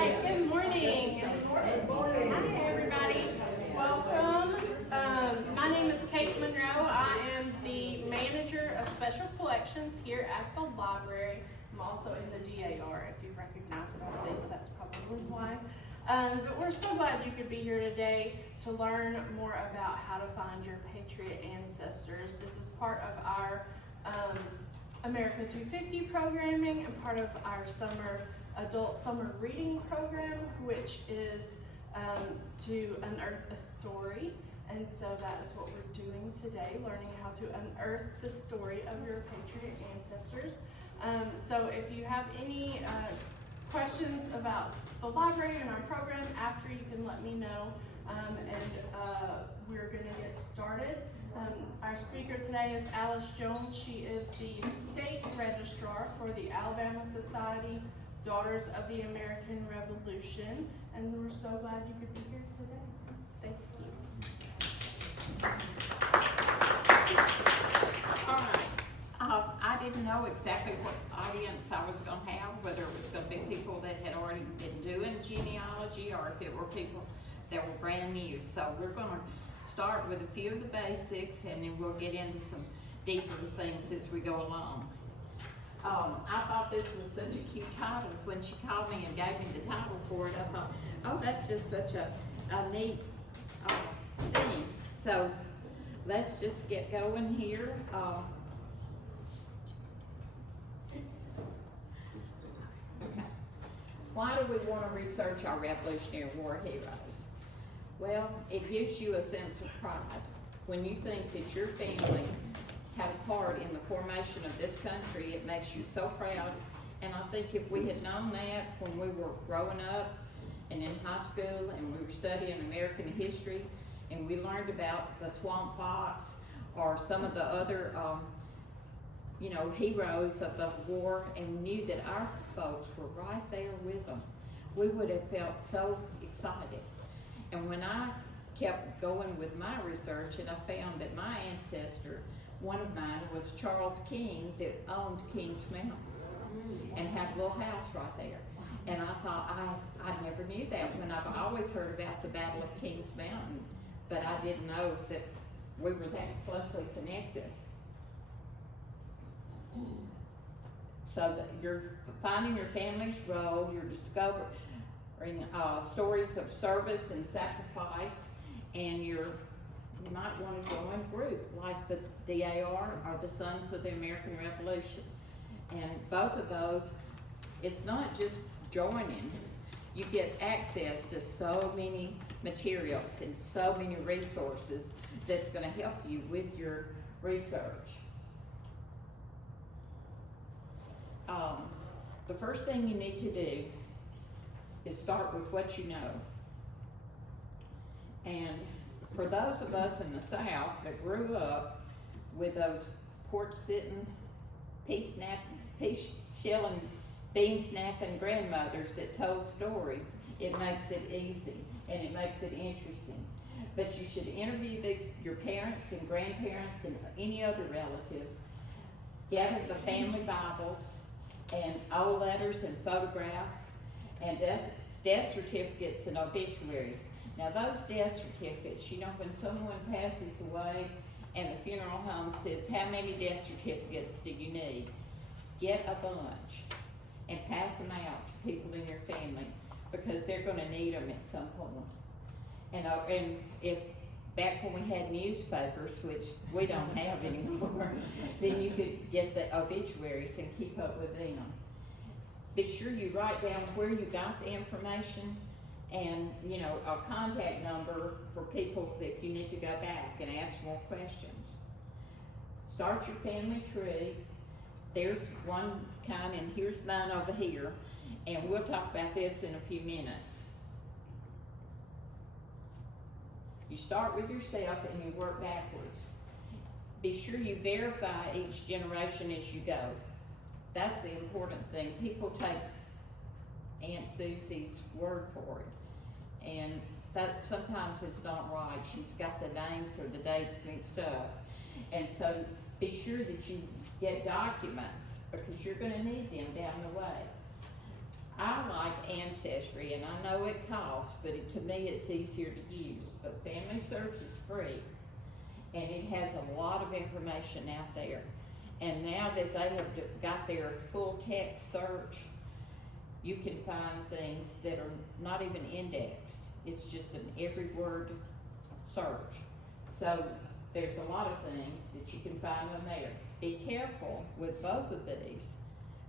right, good morning. Hi, everybody. Welcome. My name is Kate Monroe. I am the manager of special collections here at the library. I'm also in the DAR. If you recognize my face, that's probably why. But we're so glad you could be here today to learn more about how to find your Patriot ancestors. This is part of our America 250 programming and part of our adult summer reading program, which is to unearth a story. And so that is what we're doing today, learning how to unearth the story of your Patriot ancestors. So if you have any questions about the library and our program after, you can let me know, and we're going to get started. Our speaker today is Alice Jones. She is the state registrar for the Alabama Society Daughters of the American Revolution, and we're so glad you could be here today. Thank you. All right. I didn't know exactly what audience I was going to have, whether it was going to be people that had already been doing genealogy or if it were people that were brand new. So we're going to start with a few of the basics, and then we'll get into some deeper things as we go along. I thought this was such a cute title. When she called me and gave me the title for it, I thought, oh, that's just such a neat thing. So let's just get going here. Okay. Why do we want to research our Revolutionary War heroes? Well, it gives you a sense of pride when you think that your family had a part in the formation of this country. It makes you so proud. And I think if we had known that when we were growing up and in high school and we were studying American history and we learned about the Swamp Fox or some of the other heroes of the war, and knew that our folks were right there with them, we would have felt so excited. And when I kept going with my research, and I found that my ancestor, one of mine, was Charles King, that owned Kings Mountain and had a little house right there. And I thought, I never knew that when I've always heard about the Battle of Kings Mountain, but I didn't know that we were that closely connected. So that you're finding your family's role, you're discovering stories of service and sacrifice, and you might want to join a group like the DAR or the Sons of the American Revolution. And both of those, it's not just joining. You get access to so many materials and so many resources that's going to help you with your research. The first thing you need to do is start with what you know. And for those of us in the South that grew up with those porch-sitting, pea-shelling, bean-snapping grandmothers that told stories, it makes it easy and it makes it interesting. But you should interview your parents and grandparents and any other relatives, gather the family Bibles and old letters and photographs and death certificates and obituaries. Now those death certificates, when someone passes away and the funeral home says, how many death certificates do you need? Get a bunch and pass them out to people in your family, because they're going to need them at some point. And if back when we had newspapers, which we don't have anymore, then you could get the obituaries and keep up with them. Be sure you write down where you got the information and, a contact number for people that you need to go back and ask more questions. Start your family tree. There's one kind, and here's mine over here, and we'll talk about this in a few minutes. You start with yourself and you work backwards. Be sure you verify each generation as you go. That's the important thing. People take Aunt Susie's word for it, and that sometimes it's not right. She's got the names or the dates mixed up. And so be sure that you get documents, because you're going to need them down the way. I like Ancestry, and I know it costs, but to me it's easier to use. But Family Search is free, and it has a lot of information out there. And now that they have got their full text search, you can find things that are not even indexed. It's just an every word search. So there's a lot of things that you can find on there. Be careful with both of these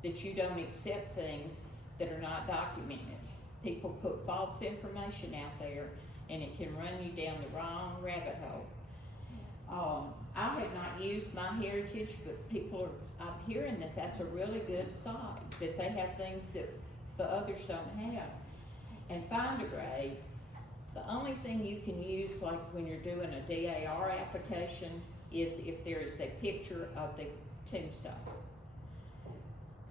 that you don't accept things that are not documented. People put false information out there and it can run you down the wrong rabbit hole. I have not used MyHeritage, but I'm hearing that that's a really good site, that they have things that the others don't have. And Find a Grave, the only thing you can use, like when you're doing a DAR application, is if there is a picture of the tombstone.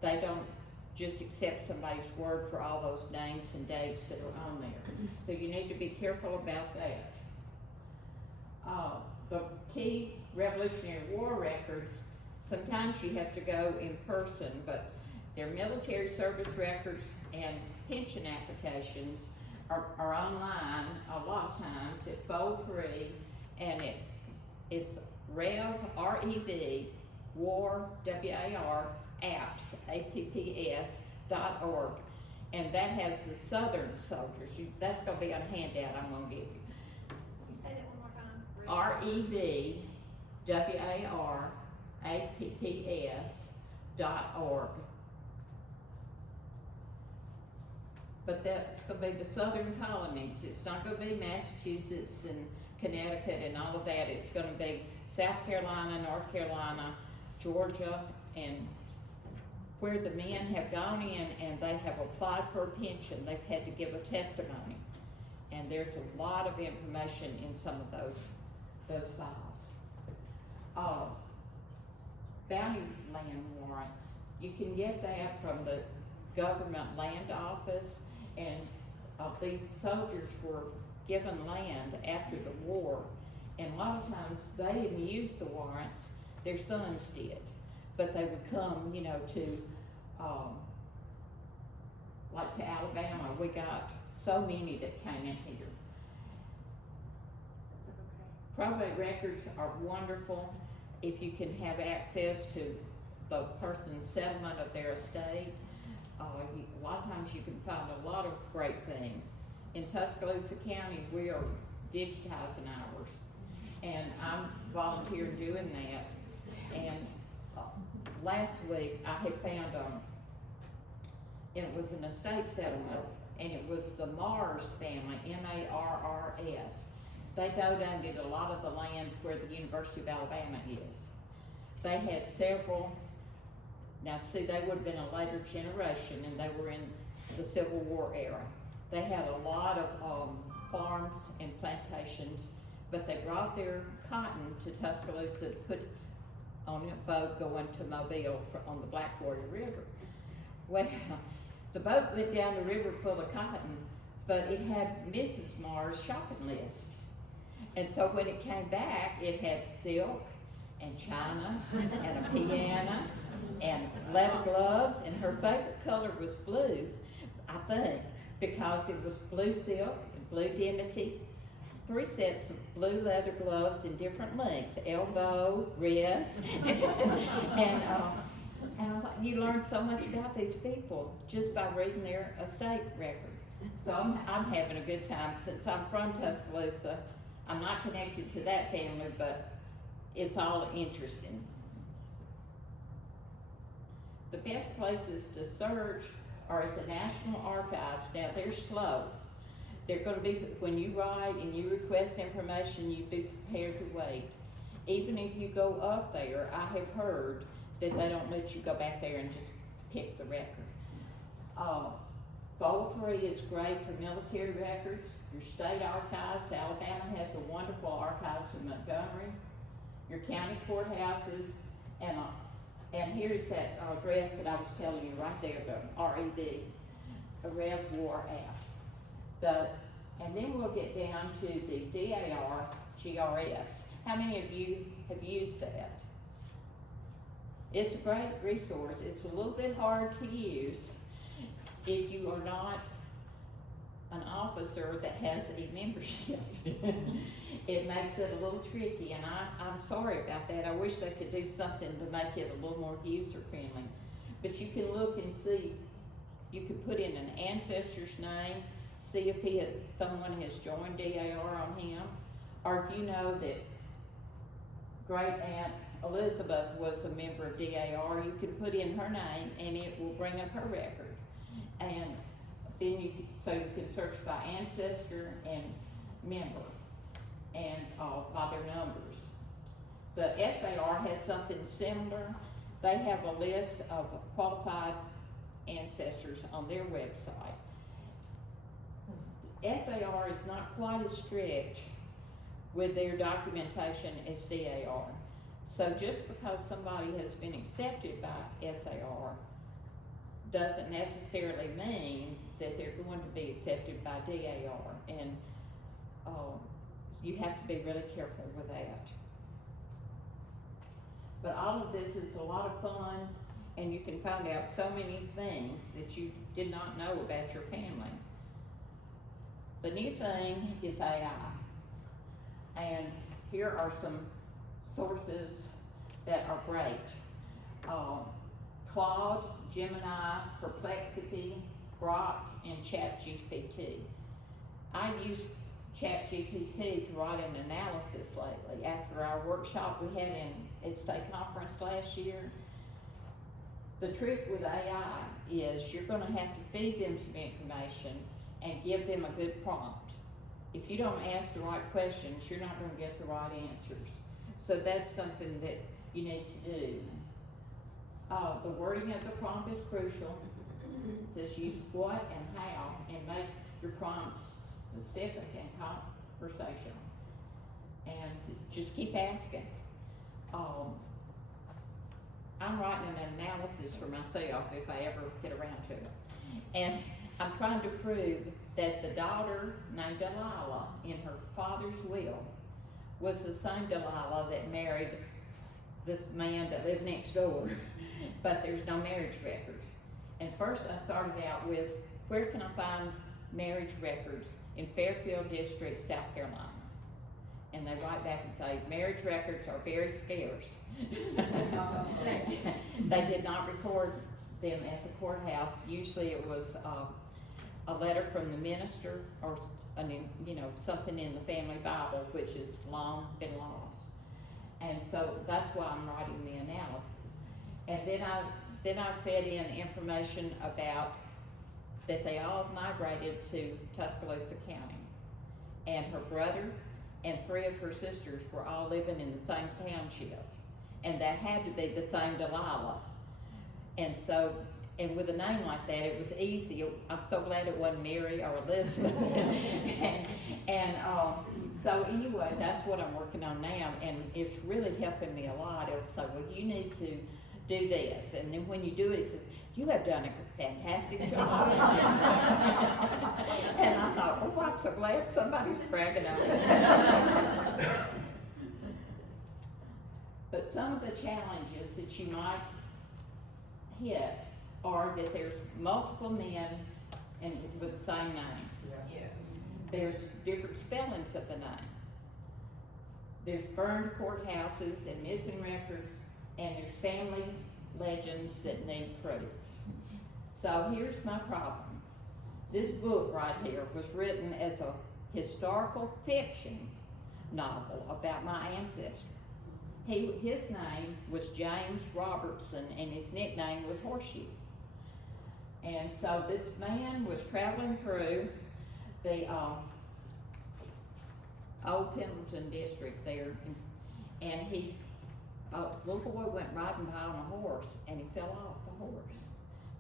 They don't just accept somebody's word for all those names and dates that are on there. So you need to be careful about that. The key Revolutionary War records, sometimes you have to go in person, but their military service records and pension applications are online a lot of times at Fold 3, and it's Rev, R-E-V, War, W-A-R, apps, apps.org, and that has the Southern soldiers. That's going to be on a handout I'm going to give you. Say that one more time. REVWARAPPS.org. But that's going to be the Southern colonies. It's not going to be Massachusetts and Connecticut and all of that. It's going to be South Carolina, North Carolina, Georgia, and where the men have gone in and they have applied for a pension. They've had to give a testimony. And there's a lot of information in some of those files. Bounty land warrants. You can get that from the government land office, and these soldiers were given land after the war, and a lot of times they didn't use the warrants, their sons did, but they would come, to like to Alabama. We got so many that came in here. Probate records are wonderful if you can have access to the person's settlement of their estate. A lot of times you can find a lot of great things. In Tuscaloosa County, we are digitizing ours, and I'm volunteering doing that. And last week I had found it was an estate settlement, and it was the Mars family, M-A-R-R-S. They donated a lot of the land where the University of Alabama is. They had several. Now, see, they would have been a later generation, and they were in the Civil War era. They had a lot of farms and plantations, but they brought their cotton to Tuscaloosa to put on a boat going to Mobile on the Blackwater River. Well, the boat went down the river full of cotton, but it had Mrs. Mars' shopping list. And so when it came back, it had silk and china and a piano and leather gloves, and her favorite color was blue, I think, because it was blue silk and blue dimity, 3 sets of blue leather gloves in different lengths, elbow, wrist, and you learn so much about these people just by reading their estate record. So I'm having a good time. Since I'm from Tuscaloosa, I'm not connected to that family, but it's all interesting. The best places to search are at the National Archives. Now, they're slow. They're going to be, when you write and you request information, you be prepared to wait. Even if you go up there, I have heard that they don't let you go back there and just pick the record. Fold 3 is great for military records. Your state archives, Alabama has a wonderful archives in Montgomery. Your county courthouses, and here's that address that I was telling you right there, the REV, a Rev War app. And then we'll get down to the DAR GRS. How many of you have used that? It's a great resource. It's a little bit hard to use. if you are not an officer that has a membership, it makes it a little tricky, and I'm sorry about that. I wish they could do something to make it a little more user-friendly. But you can look and see, you could put in an ancestor's name, see if someone has joined DAR on him, or if you know that great aunt Elizabeth was a member of DAR, you can put in her name and it will bring up her record. And then so you can search by ancestor and member and by their numbers. The SAR has something similar. They have a list of qualified ancestors on their website. SAR is not quite as strict with their documentation as DAR. So just because somebody has been accepted by SAR doesn't necessarily mean that they're going to be accepted by DAR, and you have to be really careful with that. But all of this is a lot of fun, and you can find out so many things that you did not know about your family. The new thing is AI, and here are some sources that are great. Claude, Gemini, Perplexity, Grok, and ChatGPT. I used ChatGPT to write an analysis lately after our workshop we had at State Conference last year. The trick with AI is you're going to have to feed them some information and give them a good prompt. If you don't ask the right questions, you're not going to get the right answers. So that's something that you need to do. The wording of the prompt is crucial. It says use what and how, and make your prompts specific and conversational. And just keep asking. I'm writing an analysis for myself if I ever get around to it. And I'm trying to prove that the daughter named Delilah in her father's will was the same Delilah that married this man that lived next door, but there's no marriage record. And first I started out with, where can I find marriage records in Fairfield District, South Carolina? And they write back and say, marriage records are very scarce. They did not record them at the courthouse. Usually it was a letter from the minister or something in the family Bible, which has long been lost. And so that's why I'm writing the analysis. And then I fed in information about that they all migrated to Tuscaloosa County, and her brother and 3 of her sisters were all living in the same township, and that had to be the same Delilah. And so, and with a name like that, it was easy. I'm so glad it wasn't Mary or Elizabeth. So anyway, that's what I'm working on now, and it's really helping me a lot. It'll say, well, you need to do this, and then when you do it, it says, you have done a fantastic job. And I thought, oh, I'm so glad somebody's bragging on me. But some of the challenges that you might hit are that there's multiple men and with the same name. Yes. There's different spellings of the name. There's burned courthouses and missing records, and there's family legends that need proof. So here's my problem. This book right here was written as a historical fiction novel about my ancestor. His name was James Robertson, and his nickname was Horseshoe. And so this man was traveling through the old Pendleton district there, and a little boy went riding by on a horse, and he fell off the horse.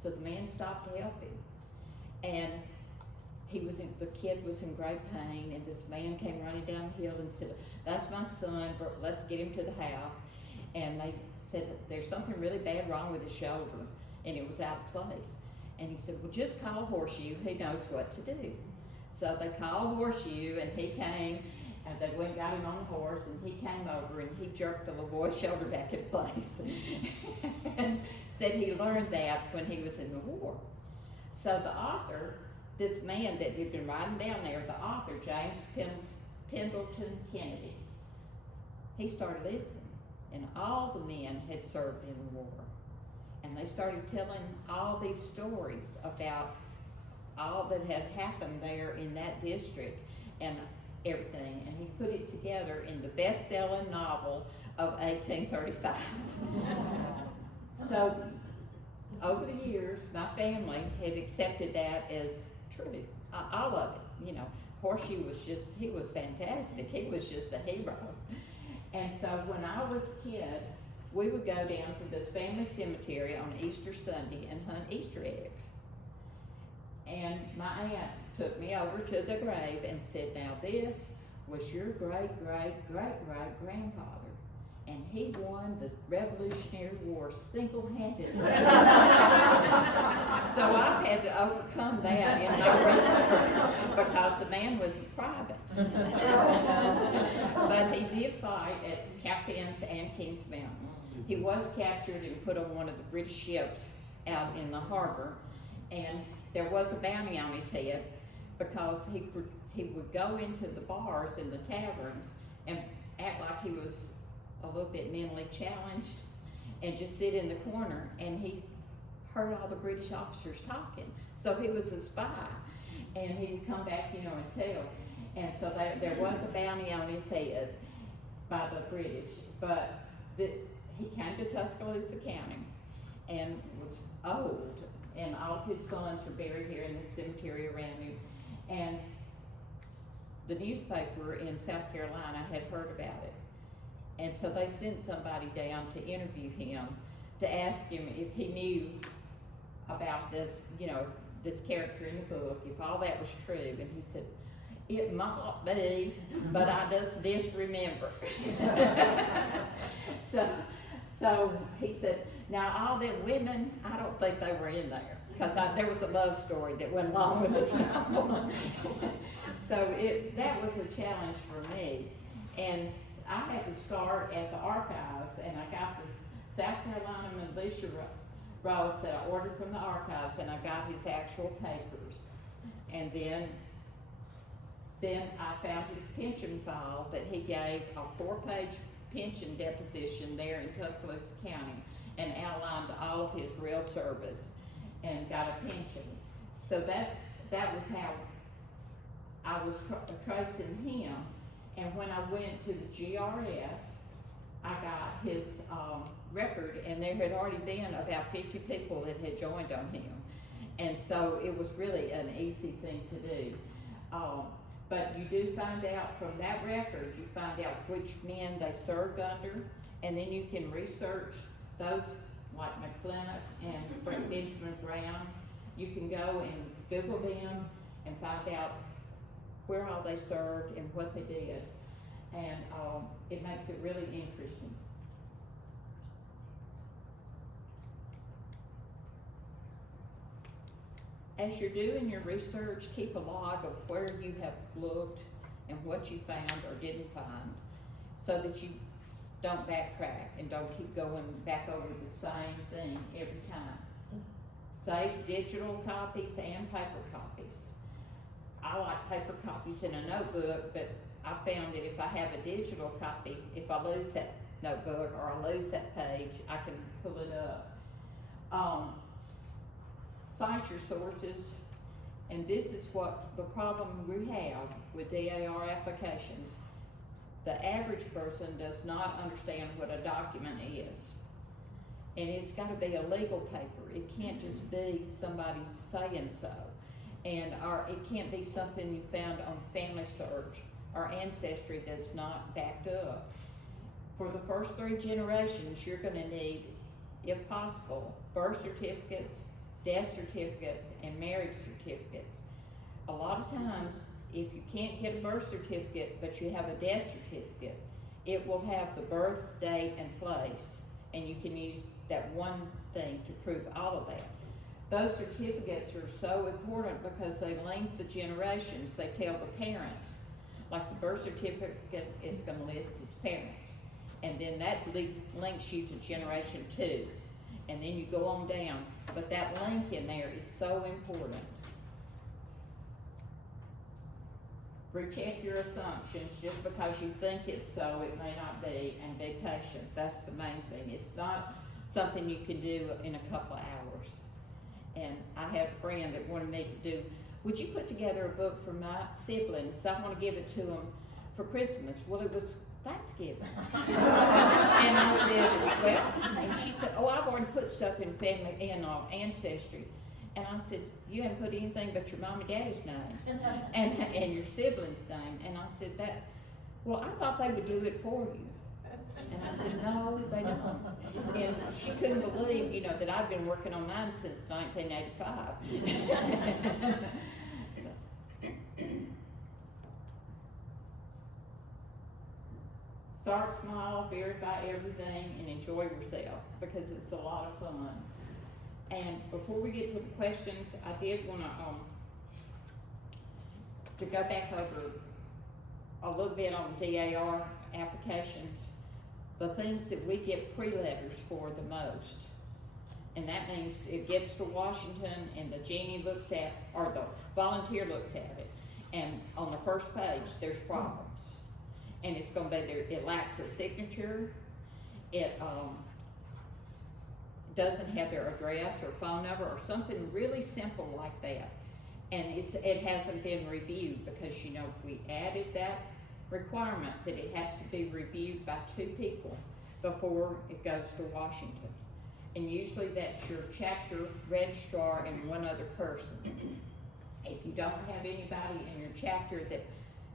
So the man stopped to help him, and the kid was in great pain, and this man came running down the hill and said, that's my son, let's get him to the house. And they said, there's something really bad wrong with his shoulder, and it was out of place. And he said, well, just call Horseshoe, he knows what to do. So they called Horseshoe, and he came, and they went and got him on the horse, and he came over, and he jerked the little boy's shoulder back in place. And said he learned that when he was in the war. So the author, this man that had been writing down there, the author, James Pendleton Kennedy, he started listening, and all the men had served in the war. And they started telling all these stories about all that had happened there in that district and everything. And he put it together in the best-selling novel of 1835. So, over the years, my family had accepted that as true. All of it, you know. Horsey was he was fantastic. He was just a hero. And so when I was a kid, we would go down to the family cemetery on Easter Sunday and hunt Easter eggs. And my aunt took me over to the grave and said, now this was your great-great-great-great-grandfather. And he won the Revolutionary War single-handedly. So I've had to overcome that in my research because the man was a private. But he did fight at Captain's and Kings Mountain. He was captured and put on one of the British ships out in the harbor, and there was a bounty on his head because he would go into the bars and the taverns and act like he was a little bit mentally challenged and just sit in the corner, and he heard all the British officers talking. So he was a spy, and he would come back, you know, and tell. And so there was a bounty on his head by the British, but he came to Tuscaloosa County and was old, and all of his sons are buried here in the cemetery around him. And the newspaper in South Carolina had heard about it. And so they sent somebody down to interview him, to ask him if he knew about this, you know, this character in the book, if all that was true. And he said, it might be, but I just disremember. So he said, now all them women, I don't think they were in there, because there was a love story that went along with this novel. So that was a challenge for me. And I had to start at the archives, and I got this South Carolina militia rolls that I ordered from the archives, and I got his actual papers. And then I found his pension file that he gave a 4-page pension deposition there in Tuscaloosa County and outlined all of his real service and got a pension. So that was how I was tracing him. And when I went to the GRS, I got his record, and there had already been about 50 people that had joined on him. And so it was really an easy thing to do. But you do find out from that record, you find out which men they served under, and then you can research those like McClintock and Benjamin Brown. You can go and Google them and find out where all they served and what they did. And it makes it really interesting. As you're doing your research, keep a log of where you have looked and what you found or didn't find, so that you don't backtrack and don't keep going back over the same thing every time. Save digital copies and paper copies. I like paper copies in a notebook, but I found that if I have a digital copy, if I lose that notebook or I lose that page, I can pull it up. Cite your sources, and this is what the problem we have with DAR applications. The average person does not understand what a document is. And it's gotta be a legal paper. It can't just be somebody saying so. And it can't be something you found on Family Search or Ancestry that's not backed up. For the first 3 generations, you're gonna need, if possible, birth certificates, death certificates, and marriage certificates. A lot of times, if you can't get a birth certificate, but you have a death certificate, it will have the birth, date, and place, and you can use that one thing to prove all of that. Those certificates are so important because they link the generations. They tell the parents, like the birth certificate, it's gonna list his parents, and then that links you to generation 2, and then you go on down but that link in there is so important. Recheck your assumptions. Just because you think it's so, it may not be, and be patient. That's the main thing. It's not something you can do in a couple of hours. And I had a friend that wanted me to do, would you put together a book for my siblings? I want to give it to them for Christmas. Well, it was Thanksgiving. And I said, well, and she said, oh, I've already put stuff in family and ancestry. And I said, you haven't put anything but your mom and daddy's name and your sibling's name. And I said, well, I thought they would do it for you. And I said, no, they don't. And she couldn't believe, you know, that I've been working on mine since 1985. Start small, verify everything, and enjoy yourself, because it's a lot of fun. And before we get to the questions, I did want to go back over a little bit on DAR applications. The things that we get pre-letters for the most, and that means it gets to Washington and the genie looks at, or the volunteer looks at it, and on the first page, there's problems. And it's gonna be there, it lacks a signature, it doesn't have their address or phone number or something really simple like that. And it hasn't been reviewed, because, you know, we added that requirement that it has to be reviewed by 2 people before it goes to Washington. And usually that's your chapter, registrar, and one other person. If you don't have anybody in your chapter that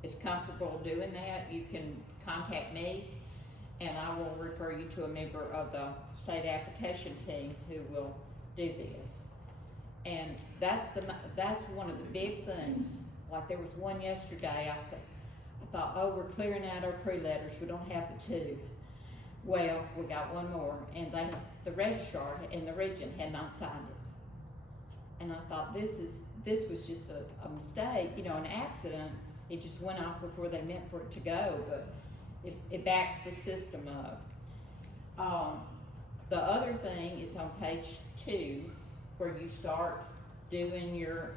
is comfortable doing that, you can contact me, and I will refer you to a member of the state application team who will do this. And that's one of the big things. Like there was one yesterday, I thought, oh, we're clearing out our pre-letters, we don't have the 2. Well, we got one more, and the registrar in the region had not signed it. And I thought, this was just a mistake, you know, an accident. It just went off before they meant for it to go, but it backs the system up. The other thing is on page 2, where you start doing your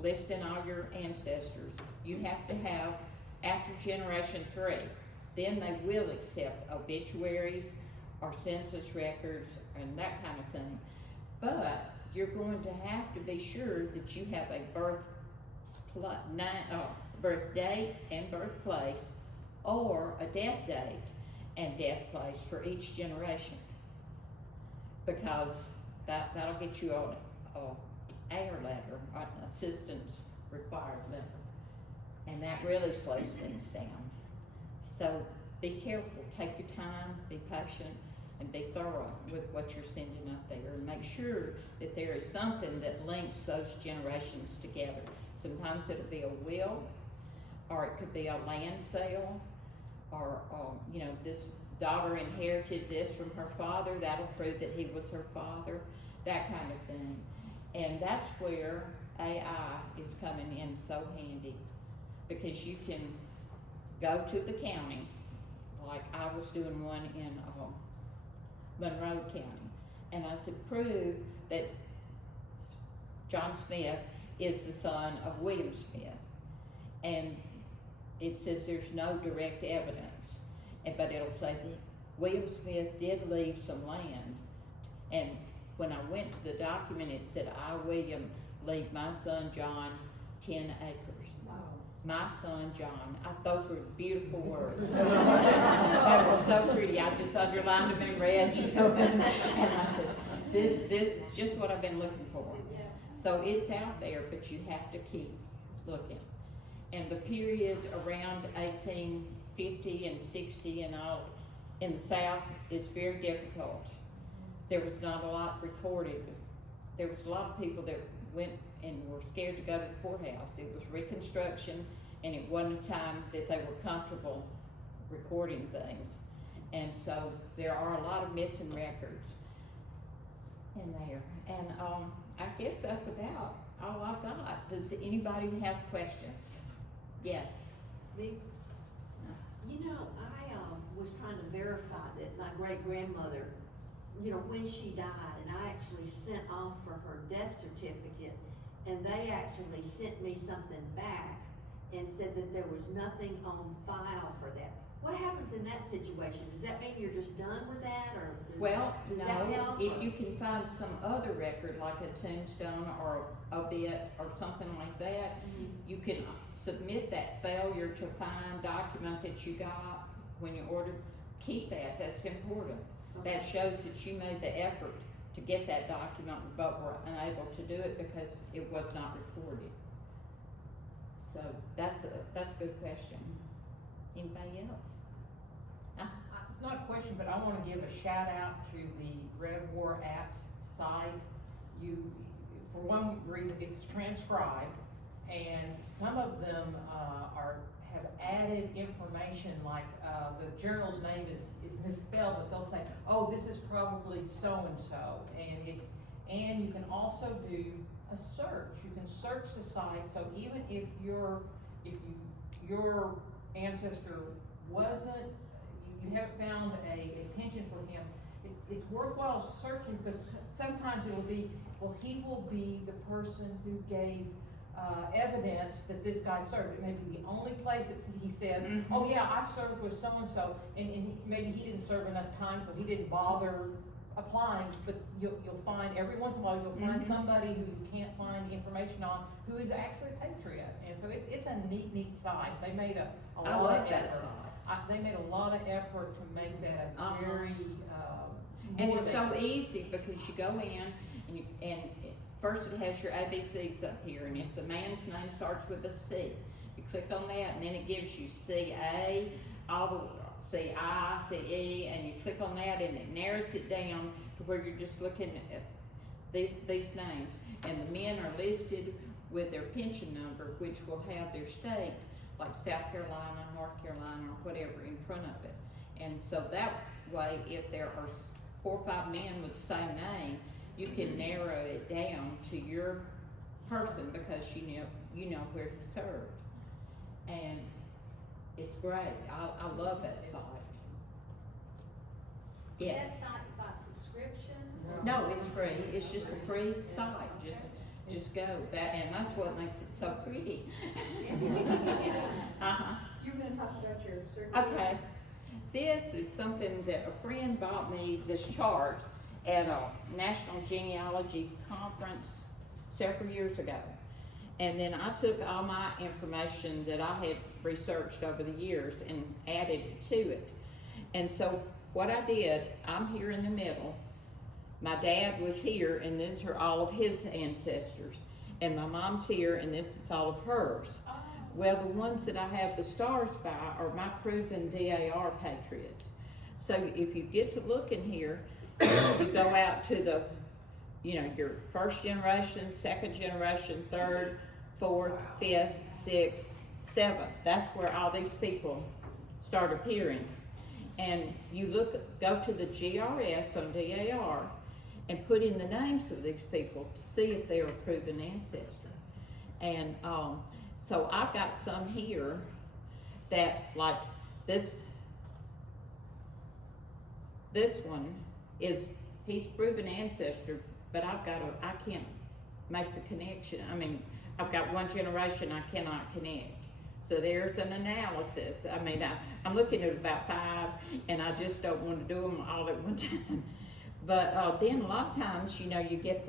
listing all your ancestors. You have to have, after generation 3, then they will accept obituaries or census records and that kind of thing. But you're going to have to be sure that you have a birth date and birthplace, or a death date and death place for each generation, because that'll get you an AIR letter, an assistance required letter, and that really slows things down. So be careful, take your time, be patient, and be thorough with what you're sending up there, and make sure that there is something that links those generations together. Sometimes it'll be a will, or it could be a land sale, or you know, this daughter inherited this from her father, that'll prove that he was her father, that kind of thing. And that's where AI is coming in so handy, because you can go to the county, like I was doing one in Monroe County, and I said, prove that John Smith is the son of William Smith. And it says there's no direct evidence, but it'll say that William Smith did leave some land. And when I went to the document, it said, I, William, leave my son John 10 acres. Wow. My son John. Those were beautiful words. They were so pretty. I just underlined them in red, you know. And I said, this is just what I've been looking for. So it's out there, but you have to keep looking. And the period around 1850 and 60 and all in the South is very difficult. There was not a lot recorded. There was a lot of people that went and were scared to go to the courthouse. It was Reconstruction, and it wasn't a time that they were comfortable recording things. And so there are a lot of missing records in there. And I guess that's about all I've got. Does anybody have questions? Yes. Me? You know, I was trying to verify that my great-grandmother you know, when she died, and I actually sent off for her death certificate, and they actually sent me something back and said that there was nothing on file for that. What happens in that situation? Does that mean you're just done with that, or Well, does that no, help? if you can find some other record, like a tombstone or a bit or something like that, you can submit that failure to find document that you got when you ordered. Keep that, that's important. That shows that you made the effort to get that document, but were unable to do it because it was not recorded. So that's a good question. Anybody else? It's not a question, but I wanna give a shout out to the RevWar apps site. For one reason, it's transcribed, and some of them, have added information, like, the journal's name is misspelled, but they'll say, oh, this is probably so-and-so, and you can also do a search. You can search the site, so even if your ancestor wasn't, you haven't found a pension for him, it's worthwhile searching, because sometimes it'll be, well, he will be the person who gave evidence that this guy served. It may be the only place that he says, oh yeah, I served with so-and-so, and maybe he didn't serve enough time, so he didn't bother applying, but you'll find, every once in a while, you'll find somebody who you can't find the information on, who is actually a patriot. And so it's a neat site. They made a I lot love of that effort. site. They made a lot of effort to make that a very, And more it's than- so easy because you go in and first it has your ABCs up here, and if the man's name starts with a C, you click on that, and then it gives you CA, all the CI, CE, and you click on that, and it narrows it down to where you're just looking at these names, and the men are listed with their pension number, which will have their state, like South Carolina, North Carolina, or whatever in front of it. And so that way, if there are 4 or 5 men with the same name, you can narrow it down to your person because you know where he served. And it's great. I love that site. Is Yes. that site by subscription? No, it's free. It's just a free site. Just go. And that's what makes it so pretty. You were gonna talk about your surgery. Okay. This is something that a friend bought me, this chart, at a national genealogy conference several years ago. And then I took all my information that I had researched over the years and added it to it. And so what I did, I'm here in the middle. My dad was here, and these are all of his ancestors. And my mom's here, and this is all of hers. Well, the ones that I have the stars by are my proven DAR patriots. So if you get to look in here, you go out to the, your first generation, second generation, third, fourth, fifth, sixth, seventh. That's where all these people start appearing. And you go to the GRS on DAR and put in the names of these people to see if they're a proven ancestor. And so I've got some here that, like this one he's proven ancestor, but I can't make the connection. I mean, I've got one generation I cannot connect. So there's an analysis. I mean, I'm looking at about 5, and I just don't want to do them all at one time. But then a lot of times, you get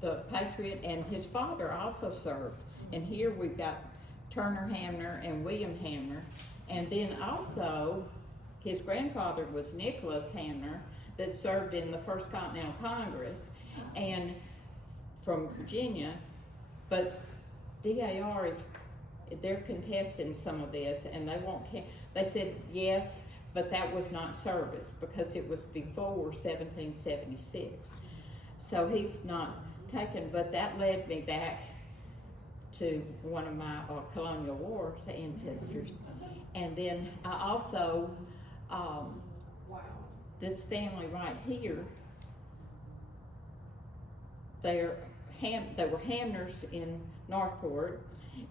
the patriot, and his father also served. And here we've got Turner Hamner and William Hamner. And then also, his grandfather was Nicholas Hamner, that served in the First Continental Congress and from Virginia. But DAR they're contesting some of this, and they said yes, but that was not service because it was before 1776. So he's not taken, but that led me back to one of my colonial war ancestors. And then I also, this family right here, they were Hamners in Northport,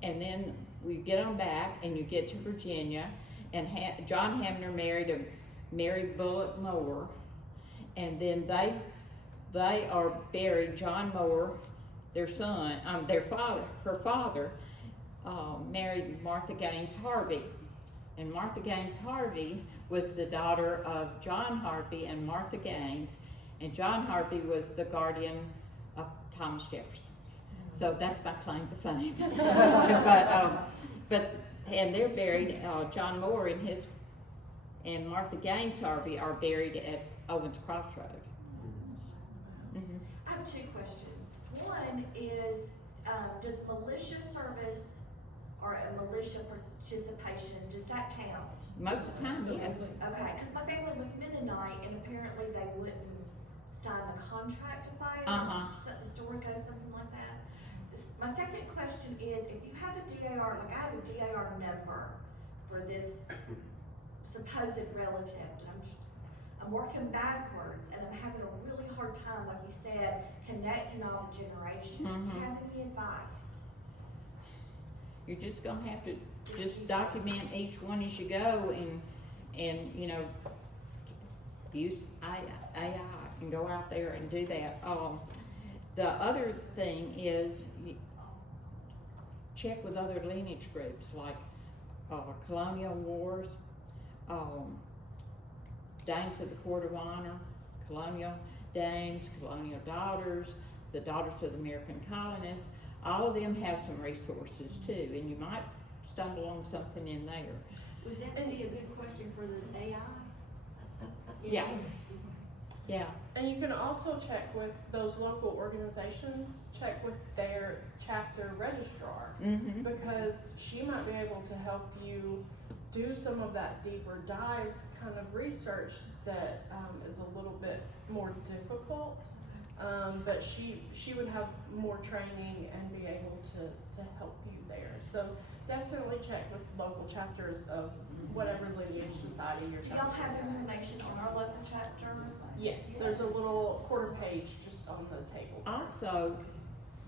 and then we get on back and you get to Virginia, and John Hamner married a Mary Bullitt Moore, And then they are buried, John Moore, their son, her father, married Martha Gaines Harvey. And Martha Gaines Harvey was the daughter of John Harvey and Martha Gaines, and John Harvey was the guardian of Thomas Jefferson. So that's my claim to fame. And they're buried, John Moore and Martha Gaines Harvey are buried at Owens Crossroad. Mm-hmm. I have two questions. One is, does militia service or a militia participation, does that count? Most of the time, yes. Okay, because my family was Mennonite and apparently they wouldn't sign the contract to fight. So the story goes something like that. My second question is, if you have a DAR, like I have a DAR number for this supposed relative, and I'm working backwards and I'm having a really hard time, like you said, connecting all the generations. Do you have any advice? You're just gonna have to just document each one as you go and you know, use AI and go out there and do that. The other thing is check with other lineage groups like Colonial Wars, Dames of the Court of Honor, Colonial Dames, Colonial Daughters, the Daughters of the American Colonists. All of them have some resources too, and you might stumble on something in there. Would that be a good question for the AI? Yes. Yeah. And you can also check with those local organizations, check with their chapter registrar, Mm-hmm. because she might be able to help you do some of that deeper dive kind of research that is a little bit more difficult. But she would have more training and be able to help you there. So definitely check with local chapters of whatever lineage society you're Do y'all have information on our local chapter? Yes, there's a little quarter page just on the table. Also,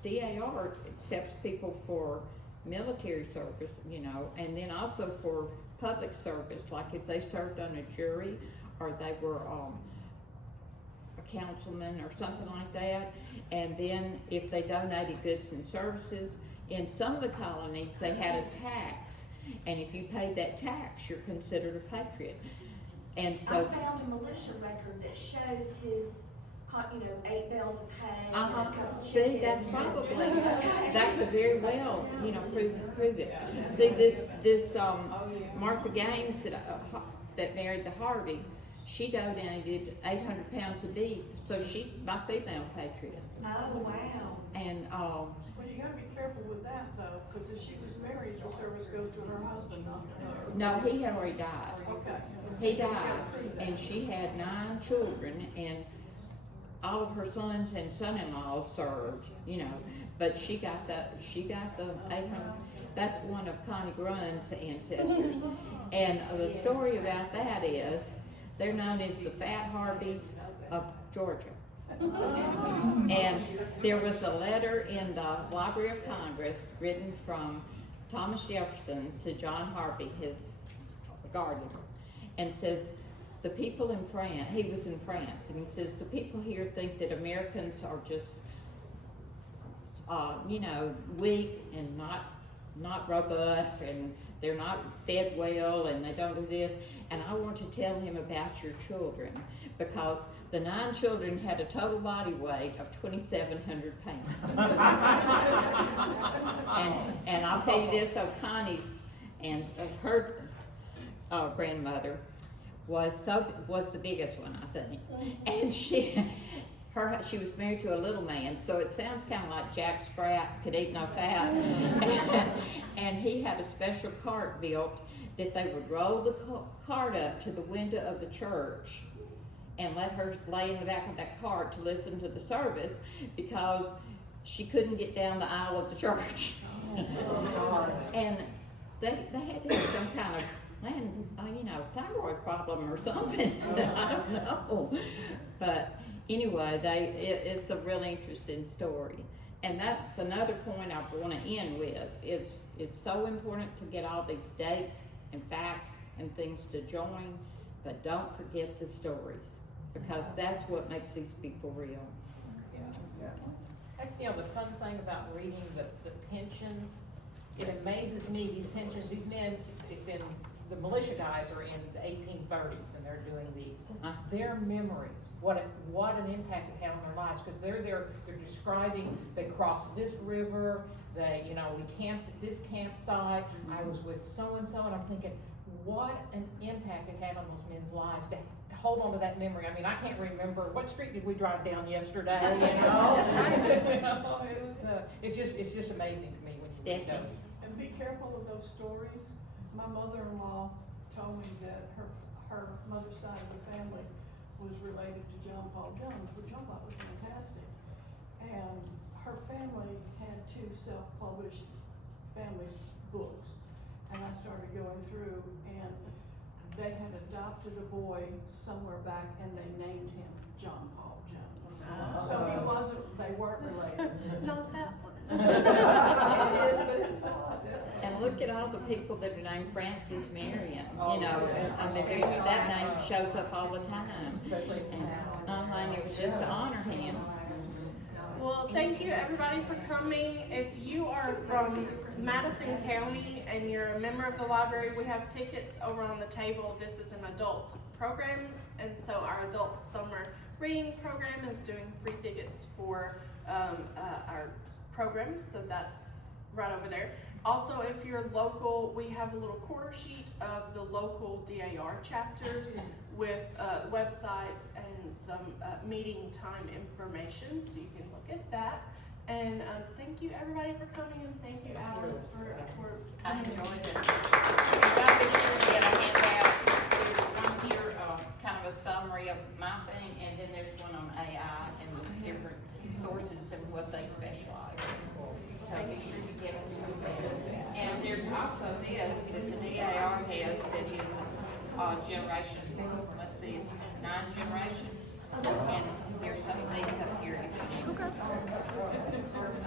DAR accepts people for military service, you know, and then also for public service, like if they served on a jury or they were a councilman or something like that. And then if they donated goods and services, in some of the colonies they had a tax, and if you paid that tax, you're considered a patriot. And so I found a militia record that shows his, 8 bales of hay and a couple see, that chickens. probably, that could very well, you know, prove it. See, this Martha Gaines that married the Harvey, she donated 800 pounds of beef, so she's my female patriot. Oh, wow. And, Well, you gotta be careful with that though, because if she was married, the service goes to her husband, not to her. no, he had already died. Okay. He died, and she had 9 children, and all of her sons and son-in-laws served, you know, but she got the 800, that's one of Connie Grunn's ancestors. And the story about that is, they're known as the Fat Harveys of Georgia. And there was a letter in the Library of Congress written from Thomas Jefferson to John Harvey, his guardian, and says, the people in France, he was in France, and he says, the people here think that Americans are just, weak and not robust, and they're not fed well, and they don't do this. And I want to tell him about your children, because the 9 children had a total body weight of 2,700 pounds. and I'll tell you this, so Connie's and her grandmother was the biggest one, I think. And she was married to a little man, so it sounds kind of like Jack Sprat could eat no fat. And he had a special cart built that they would roll the cart up to the window of the church and let her lay in the back of that cart to listen to the service, because she couldn't get down the aisle of the church. And they had to have some kind of thyroid problem or something. I don't know. But anyway, it's a really interesting story. And that's another point I want to end with, is it's so important to get all these dates and facts and things to join, but don't forget the stories. because that's what makes these people real. That's, the fun thing about reading the pensions, it amazes me, these pensions, these men, it's in, the militia guys are in the 1830s and they're doing these. Their memories, what an impact it had on their lives, because they're describing, they crossed this river, they, we camped at this campsite, I was with so-and-so, and I'm thinking, what an impact it had on those men's lives to hold on to that memory. I mean, I can't remember, what street did we drive down yesterday, It's just amazing to me when you read those. And be careful of those stories. My mother-in-law told me that her mother's side of the family was related to John Paul Jones, which I thought was fantastic. And her family had 2 self-published family books. And I started going through, and they had adopted a boy somewhere back, and they named him John Paul Jones. So they weren't related. Not that one. It is, but it's not. And look at all the people that are named Francis Marion, I mean, that name shows up all the time. Especially now. And it was just to honor him. Well, thank you everybody for coming. If you are from Madison County and you're a member of the library, we have tickets over on the table. This is an adult program, and so our adult summer reading program is doing free tickets for our program, so that's right over there. Also, if you're local, we have a little quarter sheet of the local DAR chapters with a website and some meeting time information, so you can look at that. And thank you everybody for coming, and thank you Alice for I enjoyed it. You gotta be sure to get a handout. There's one here, kind of a summary of my thing, and then there's one on AI and the different sources and what they specialize in. So be sure to get them. And there's also this that the DAR has that is generation, let's see, it's 9 generations. And